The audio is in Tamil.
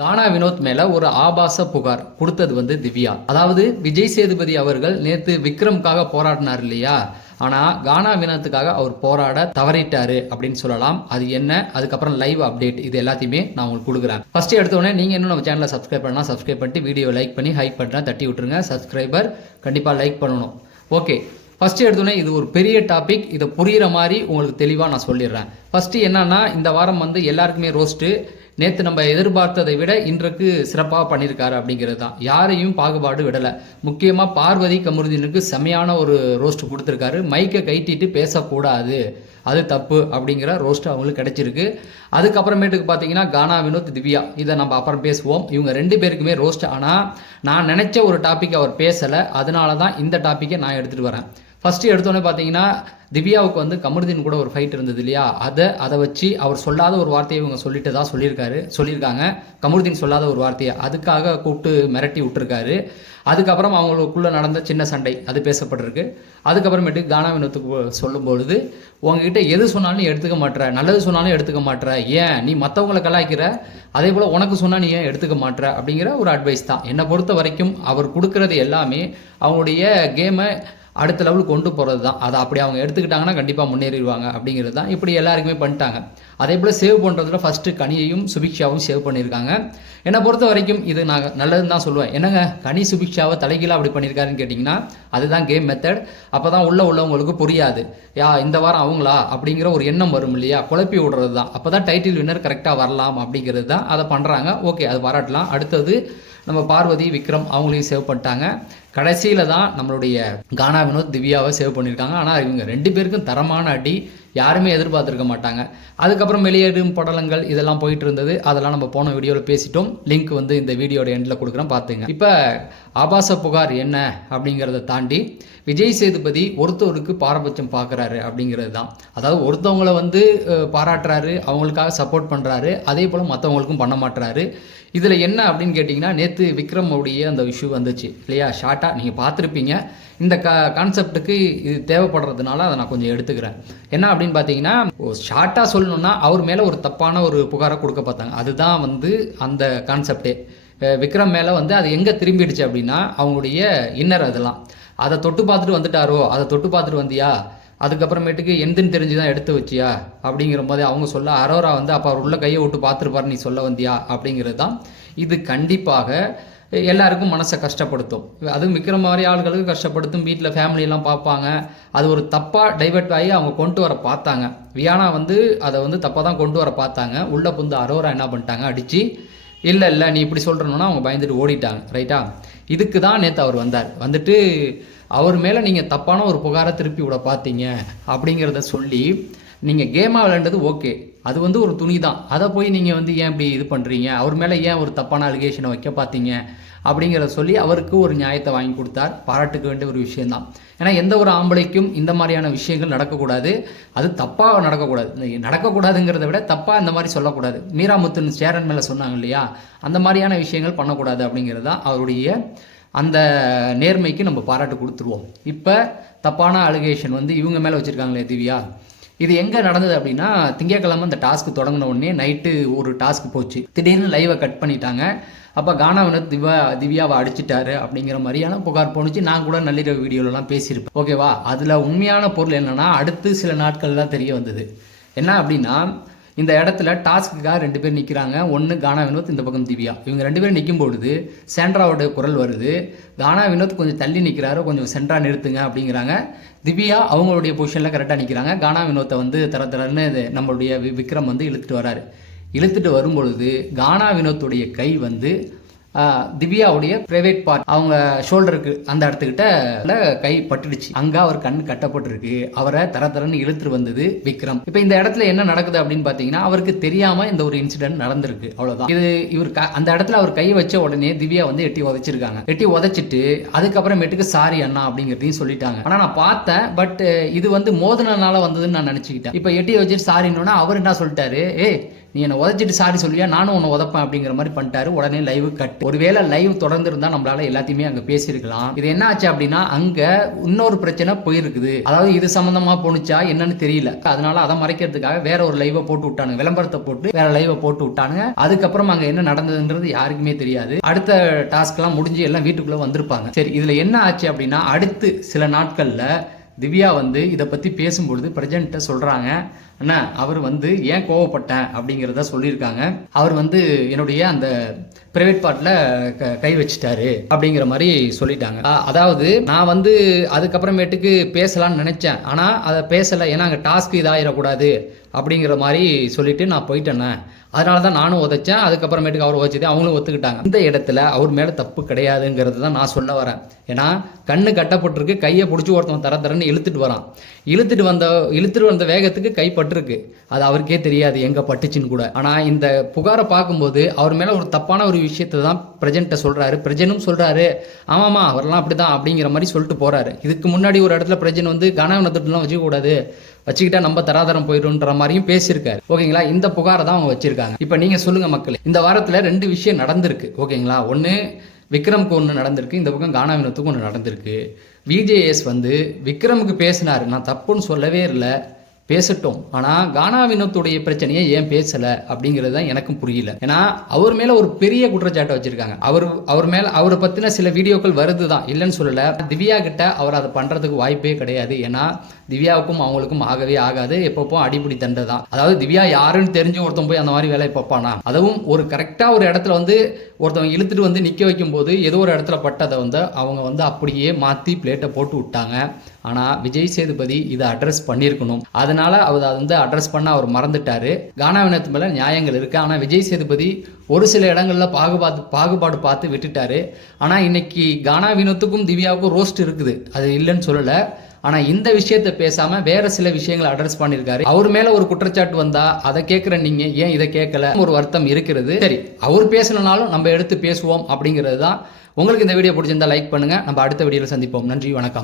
கானா வினோத் மேல ஒரு ஆபாச புகார் கொடுத்தது வந்து திவ்யா. அதாவது விஜய் சேதுபதி அவர்கள் நேத்து விக்ரம்காக போராடினார் இல்லையா? ஆனா கானா வினோத்துக்காக அவர் போராட தவறிட்டாரு அப்படின்னு சொல்லலாம். அது என்ன? அதுக்கப்புறம் லைவ் அப்டேட் இது எல்லாத்தையுமே நான் உங்களுக்கு கொடுக்குறேன். ஃபர்ஸ்ட் எடுத்தோடனே நீங்கள் நீங்க இன்னும் நம்ம சேனலை சப்ஸ்கிரைப் பண்ணலாம். சப்ஸ்கிரைப் பண்ணிட்டு வீடியோ லைக் பண்ணி ஹைக் பண்ணுறேன் தட்டி விட்டுருங்க. சப்ஸ்கிரைபர் கண்டிப்பா லைக் பண்ணணும். ஓகே ஃபஸ்ட்டு எடுத்தோடனே இது ஒரு பெரிய டாபிக் இதை புரிகிற மாதிரி உங்களுக்கு தெளிவாக நான் சொல்லிடுறேன். ஃபஸ்ட்டு என்னன்னா இந்த வாரம் வந்து எல்லாருக்குமே ரோஸ்ட்டு நேற்று நம்ம எதிர்பார்த்ததை விட இன்றைக்கு சிறப்பாக பண்ணியிருக்காரு அப்படிங்கிறது தான். யாரையும் பாகுபாடு விடலை. முக்கியமாக பார்வதி கமருதீனுக்கு செமையான ஒரு ரோஸ்ட் கொடுத்துருக்காரு. மைக்கை கைட்டிட்டு பேசக்கூடாது. அது தப்பு அப்படிங்கிற ரோஸ்ட் அவங்களுக்கு கிடைச்சிருக்கு. அதுக்கப்புறமேட்டுக்கு பார்த்தீங்கன்னா கானா வினோத் திவ்யா. இதை நம்ம அப்புறம் பேசுவோம். இவங்க ரெண்டு பேருக்குமே ரோஸ்ட் ஆனால் நான் நினச்ச ஒரு டாபிக் அவர் பேசலை. அதனால தான் இந்த டாப்பிக்கை நான் எடுத்துகிட்டு வரேன். ஃபஸ்ட்டு எடுத்தோன்னே பார்த்தீங்கன்னா திவ்யாவுக்கு வந்து கமருதீன் கூட ஒரு ஃபைட் இருந்தது இல்லையா? அதை அதை வச்சு அவர் சொல்லாத ஒரு வார்த்தையை இவங்க சொல்லிட்டு தான் சொல்லியிருக்காரு சொல்லியிருக்காங்க. கமருதீன் சொல்லாத ஒரு வார்த்தையை அதுக்காக கூப்பிட்டு மிரட்டி விட்டுருக்காரு. அதுக்கப்புறம் அவங்களுக்குள்ளே நடந்த சின்ன சண்டை அது பேசப்பட்டிருக்கு. அதுக்கப்புறமேட்டு கானா வினோத்துக்கு சொல்லும்பொழுது உங்ககிட்ட எது சொன்னாலும் எடுத்துக்க மாட்ற நல்லது சொன்னாலும் எடுத்துக்க மாட்ற ஏன் நீ மற்றவங்களை கலாய்க்கிற? அதே போல் உனக்கு சொன்னால் நீ ஏன் எடுத்துக்க மாட்ற? அப்படிங்கிற ஒரு அட்வைஸ் தான். என்னை பொறுத்த வரைக்கும் அவர் கொடுக்கறது எல்லாமே அவங்களுடைய கேமை அடுத்த லெவலுக்கு கொண்டு போகிறது தான் அதை அப்படி அவங்க எடுத்துக்கிட்டாங்கன்னா கண்டிப்பாக முன்னேறிடுவாங்க அப்படிங்கிறது தான் இப்படி எல்லாருக்குமே பண்ணிட்டாங்க. அதே போல் சேவ் பண்ணுறதுல ஃபஸ்ட்டு கனியையும் சுபிக்ஷாவும் சேவ் பண்ணியிருக்காங்க. என்னை பொறுத்த வரைக்கும் இது நான் நல்லதுன்னு தான் சொல்லுவேன். என்னங்க? கனி சுபிக்ஷாவை தலைகீழாக அப்படி பண்ணியிருக்காருன்னு கேட்டிங்கன்னா அதுதான் கேம் மெத்தட் அப்போ தான் உள்ள உள்ளவங்களுக்கு புரியாது. யா இந்த வாரம் அவங்களா? அப்படிங்கிற ஒரு எண்ணம் வரும் இல்லையா? குழப்பி விடுறது தான் அப்போ தான் டைட்டில் வின்னர் கரெக்டாக வரலாம் அப்படிங்கிறது தான் அதை பண்ணுறாங்க ஓகே அது பாராட்டலாம். அடுத்தது நம்ம பார்வதி விக்ரம் அவங்களையும் சேவ் பண்ணிட்டாங்க. கடைசியில் தான் நம்மளுடைய கானா வினோத் திவ்யாவை சேவ் பண்ணியிருக்காங்க. ஆனால் இவங்க ரெண்டு பேருக்கும் தரமான அடி யாருமே எதிர்பார்த்துருக்க மாட்டாங்க. அதுக்கப்புறம் வெளியேறும் படலங்கள் இதெல்லாம் போயிட்டு இருந்தது அதெல்லாம் நம்ம போன வீடியோவில் பேசிட்டோம். லிங்க் வந்து இந்த வீடியோட எண்டில் கொடுக்குறேன் பார்த்துங்க இப்போ ஆபாச புகார் என்ன அப்படிங்கிறத தாண்டி விஜய் சேதுபதி ஒருத்தவருக்கு பாரபட்சம் பார்க்குறாரு அப்படிங்கிறது தான். அதாவது ஒருத்தவங்கள வந்து பாராட்டுறாரு அவங்களுக்காக சப்போர்ட் பண்ணுறாரு அதே போல் மற்றவங்களுக்கும் பண்ண மாட்டுறாரு. இதில் என்ன அப்படின்னு கேட்டிங்கன்னா நேற்று விக்ரமுடைய அந்த இஷ்யூ வந்துச்சு. இல்லையா? ஷார்ட்டாக நீங்கள் பார்த்துருப்பீங்க இந்த க கான்செப்டுக்கு இது தேவைப்படுறதுனால அதை நான் கொஞ்சம் எடுத்துக்கிறேன். என்ன அப்படின்னு பார்த்தீங்கன்னா ஷார்ட்டாக சொல்லணும்னா அவர் மேலே ஒரு தப்பான ஒரு புகாரை கொடுக்க பார்த்தாங்க. அதுதான் வந்து அந்த கான்செப்டே விக்ரம் மேலே வந்து அது எங்கே திரும்பிடுச்சு அப்படின்னா அவங்களுடைய இன்னர் அதெல்லாம். அதை தொட்டு பார்த்துட்டு வந்துட்டாரோ? அதை தொட்டு பார்த்துட்டு வந்தியா? அதுக்கப்புறமேட்டுக்கு எந்தன்னு தெரிஞ்சு தான் எடுத்து வச்சியா? அப்படிங்கிற போது அவங்க சொல்ல அரோரா வந்து அப்போ அவர் உள்ள கையை விட்டு பார்த்துருப்பாரு நீ சொல்ல வந்தியா? அப்படிங்கிறது தான். இது கண்டிப்பாக எல்லாருக்கும் மனசை கஷ்டப்படுத்தும். அதுவும் மிக்கிற மாதிரி ஆள்களுக்கு கஷ்டப்படுத்தும். வீட்டில் ஃபேமிலியெல்லாம் பார்ப்பாங்க. அது ஒரு தப்பாக டைவர்ட் ஆகி அவங்க கொண்டு வர பார்த்தாங்க. வியானா வந்து அதை வந்து தப்பாக தான் கொண்டு வர பார்த்தாங்க. உள்ளே புந்து அரோரா என்ன பண்ணிட்டாங்க? அடித்து இல்லை இல்லை நீ இப்படி சொல்கிறணுன்னா அவங்க பயந்துட்டு ஓடிட்டாங்க. ரைட்டா இதுக்கு தான் நேற்று அவர் வந்தார். வந்துட்டு அவர் மேலே நீங்கள் தப்பான ஒரு புகாரை திருப்பி விட பார்த்தீங்க அப்படிங்கிறத சொல்லி நீங்கள் கேமாக விளையாண்டது ஓகே. அது வந்து ஒரு துணி தான் அதை போய் நீங்கள் வந்து ஏன் இப்படி இது பண்ணுறீங்க அவர் மேலே ஏன் ஒரு தப்பான அலிகேஷனை வைக்க பார்த்தீங்க அப்படிங்கிறத சொல்லி அவருக்கு ஒரு நியாயத்தை வாங்கி கொடுத்தார். பாராட்டுக்க வேண்டிய ஒரு விஷயம்தான். ஏன்னா எந்த ஒரு ஆம்பளைக்கும் இந்த மாதிரியான விஷயங்கள் நடக்கக்கூடாது. அது தப்பாக நடக்கக்கூடாது. நடக்கக்கூடாதுங்கிறத விட தப்பாக இந்த மாதிரி சொல்லக்கூடாது. மீராமுத்துன்னு சேரன் மேலே சொன்னாங்க இல்லையா? அந்த மாதிரியான விஷயங்கள் பண்ணக்கூடாது அப்படிங்கிறது தான் அவருடைய அந்த நேர்மைக்கு நம்ம பாராட்டு கொடுத்துருவோம். இப்போ தப்பான அலிகேஷன் வந்து இவங்க மேலே வச்சுருக்காங்களே திவ்யா? இது எங்கே நடந்தது அப்படின்னா திங்கட்கிழமை அந்த டாஸ்க் தொடங்கின உடனே நைட்டு ஒரு டாஸ்க் போச்சு. திடீர்னு லைவை கட் பண்ணிட்டாங்க. அப்போ கானாவினர் திவ்யா திவ்யாவை அடிச்சிட்டாரு அப்படிங்கிற மாதிரியான புகார் போணுச்சு. நான் கூட நள்ளிரவு வீடியோலலாம் பேசியிருப்பேன். ஓகேவா அதில் உண்மையான பொருள் என்னன்னா அடுத்து சில நாட்கள் தான் தெரிய வந்தது. என்ன அப்படின்னா இந்த இடத்துல டாஸ்க்குக்காக ரெண்டு பேர் நிற்கிறாங்க ஒன்று கானா வினோத் இந்த பக்கம் திவ்யா. இவங்க ரெண்டு பேரும் நிற்கும் பொழுது சென்ட்ராவோட குரல் வருது. கானா வினோத் கொஞ்சம் தள்ளி நிற்கிறாரு கொஞ்சம் சென்ட்ரா நிறுத்துங்க அப்படிங்கிறாங்க. திவ்யா அவங்களுடைய பொசிஷனில் கரெக்டாக நிற்கிறாங்க கானா வினோத்தை வந்து தர தரன்னு நம்மளுடைய வி- விக்ரம் வந்து இழுத்துட்டு வராரு. இழுத்துட்டு வரும்பொழுது கானா வினோத்துடைய கை வந்து திவ்யாவுடைய பிரைவேட் பார்ட் அவங்க ஷோல்டருக்கு அந்த இடத்துக்கிட்ட கை பட்டுடுச்சு. அங்க அவர் கண் கட்டப்பட்டிருக்கு. அவரை தர தரன்னு இழுத்துட்டு வந்தது விக்ரம். இப்போ இந்த இடத்துல என்ன நடக்குது அப்படின்னு பார்த்தீங்கன்னா அவருக்கு தெரியாம இந்த ஒரு இன்சிடென்ட் நடந்திருக்கு. அவ்வளவுதான். இது இவர் க- அந்த இடத்துல அவர் கை வச்ச உடனே திவ்யா வந்து எட்டி உதைச்சிருக்காங்க. எட்டி உதைச்சிட்டு அதுக்கப்புறமேட்டுக்கு சாரி அண்ணா அப்படிங்கிறதையும் சொல்லிட்டாங்க. ஆனா நான் பார்த்தேன் பட் இது வந்து மோதனனால வந்ததுன்னு நான் நினைச்சுக்கிட்டேன். இப்போ எட்டி வச்சுட்டு சாரின்னொன்னா அவர் என்ன சொல்லிட்டாரு? ஏ நீ என்னை உதைச்சிட்டு சாரி சொல்லியா? நானும் உன்னை உதப்பேன் அப்படிங்கிற மாதிரி பண்ணிட்டாரு. உடனே லைவ் கட்டு ஒருவேளை லைவ் தொடர்ந்து இருந்தா நம்மளால எல்லாத்தையுமே அங்க பேசியிருக்கலாம். இது என்ன ஆச்சு அப்படின்னா அங்க இன்னொரு பிரச்சனை போயிருக்குது. அதாவது இது சம்பந்தமா போணுச்சா என்னன்னு தெரியல. அதனால அதை மறைக்கிறதுக்காக வேற ஒரு லைவை போட்டு விட்டானுங்க. விளம்பரத்தை போட்டு வேற லைவை போட்டு விட்டானுங்க. அதுக்கப்புறம் அங்க என்ன நடந்ததுன்றது யாருக்குமே தெரியாது. அடுத்த டாஸ்க் எல்லாம் முடிஞ்சு எல்லாம் வீட்டுக்குள்ள வந்திருப்பாங்க. சரி இதுல என்ன ஆச்சு அப்படின்னா அடுத்து சில நாட்கள்ல திவ்யா வந்து இதை பற்றி பேசும்பொழுது பிரஜன்ட்ட சொல்கிறாங்க அண்ணா அவர் வந்து ஏன் கோவப்பட்டேன் அப்படிங்கிறத சொல்லியிருக்காங்க. அவர் வந்து என்னுடைய அந்த பிரைவேட் பார்ட்டில் க கை வச்சிட்டாரு அப்படிங்கிற மாதிரி சொல்லிட்டாங்க. அதாவது நான் வந்து அதுக்கப்புறமேட்டுக்கு பேசலான்னு நினச்சேன். ஆனால் அதை பேசலை. ஏன்னா அங்கே டாஸ்க் இதாகிடக்கூடாது அப்படிங்கிற மாதிரி சொல்லிட்டு நான் போயிட்டேன்னே அதனால தான் நானும் உதைச்சேன். அதுக்கப்புறமேட்டுக்கு அவர் உதச்சது அவங்களும் ஒத்துக்கிட்டாங்க. இந்த இடத்துல அவர் மேலே தப்பு கிடையாதுங்கிறது தான் நான் சொல்ல வரேன். ஏன்னா கண்ணு கட்டப்பட்டிருக்கு கையை பிடிச்சி ஒருத்தன் தர தரன்னு இழுத்துட்டு வரான். இழுத்துட்டு வந்த இழுத்துட்டு வந்த வேகத்துக்கு கை பட்டிருக்கு. அது அவருக்கே தெரியாது எங்கே பட்டுச்சுன்னு கூட. ஆனால் இந்த புகாரை பார்க்கும்போது அவர் மேலே ஒரு தப்பான ஒரு விஷயத்தை தான் பிரஜன்ட்ட சொல்கிறாரு பிரஜனும் சொல்கிறாரு ஆமாம்மா அவரெல்லாம் அப்படி தான் அப்படிங்கிற மாதிரி சொல்லிட்டு போகிறாரு இதுக்கு முன்னாடி ஒரு இடத்துல பிரஜன் வந்து கனவனத்துட்டுலாம் வச்சுக்கக்கூடாது. வச்சுக்கிட்டா நம்ம தராதரம் போயிடும்ன்ற மாதிரியும் பேசியிருக்காரு. ஓகேங்களா? இந்த புகாரை தான் அவங்க வச்சிருக்காங்க. இப்போ நீங்க சொல்லுங்க மக்களே இந்த வாரத்தில் ரெண்டு விஷயம் நடந்திருக்கு. ஓகேங்களா? ஒன்று விக்ரம்க்கு ஒன்று நடந்திருக்கு. இந்த பக்கம் கானா வினோத்துக்கு ஒன்று நடந்திருக்கு. விஜேஎஸ் வந்து விக்ரமுக்கு பேசினாரு. நான் தப்புன்னு சொல்லவே இல்லை. பேசட்டும். ஆனால் கானா வினோத்துடைய பிரச்சனையை ஏன் பேசலை அப்படிங்கிறது தான் எனக்கும் புரியல. ஏன்னா அவர் மேலே ஒரு பெரிய குற்றச்சாட்டை வச்சுருக்காங்க. அவர் அவர் மேலே அவரை பற்றின சில வீடியோக்கள் வருது தான் இல்லைன்னு சொல்லலை. திவ்யா கிட்ட அவர் அதை பண்ணுறதுக்கு வாய்ப்பே கிடையாது. ஏன்னா திவ்யாவுக்கும் அவங்களுக்கும் ஆகவே ஆகாது. எப்பப்போ அடிப்படி தண்டை தான். அதாவது திவ்யா யாருன்னு தெரிஞ்சு ஒருத்தன் போய் அந்த மாதிரி வேலையை பார்ப்பானா? அதுவும் ஒரு கரெக்டாக ஒரு இடத்துல வந்து ஒருத்தவங்க இழுத்துட்டு வந்து நிற்க வைக்கும்போது ஏதோ ஒரு இடத்துல பட்டதை வந்து அவங்க வந்து அப்படியே மாற்றி பிளேட்டை போட்டு விட்டாங்க. ஆனால் விஜய் சேதுபதி இதை அட்ரஸ் பண்ணியிருக்கணும். அதனால அவர் அதை வந்து அட்ரஸ் பண்ண அவர் மறந்துட்டாரு. கானா வினத்து மேலே நியாயங்கள் இருக்கு. ஆனால் விஜய் சேதுபதி ஒரு சில இடங்கள்ல பாகுபாத்து பாகுபாடு பார்த்து விட்டுட்டாரு. ஆனால் இன்னைக்கு கானா வினோத்துக்கும் திவ்யாவுக்கும் ரோஸ்ட் இருக்குது. அது இல்லைன்னு சொல்லலை. ஆனா இந்த விஷயத்த பேசாம வேற சில விஷயங்களை அட்ரஸ் பண்ணியிருக்காரு. அவர் மேல ஒரு குற்றச்சாட்டு வந்தா அதை கேட்குற நீங்க ஏன் இதை கேட்கல ஒரு வருத்தம் இருக்கிறது. சரி அவர் பேசலனாலும் நம்ம எடுத்து பேசுவோம் அப்படிங்கிறது தான் உங்களுக்கு இந்த வீடியோ பிடிச்சிருந்தா லைக் பண்ணுங்க. நம்ம அடுத்த வீடியோவில் சந்திப்போம். நன்றி வணக்கம்.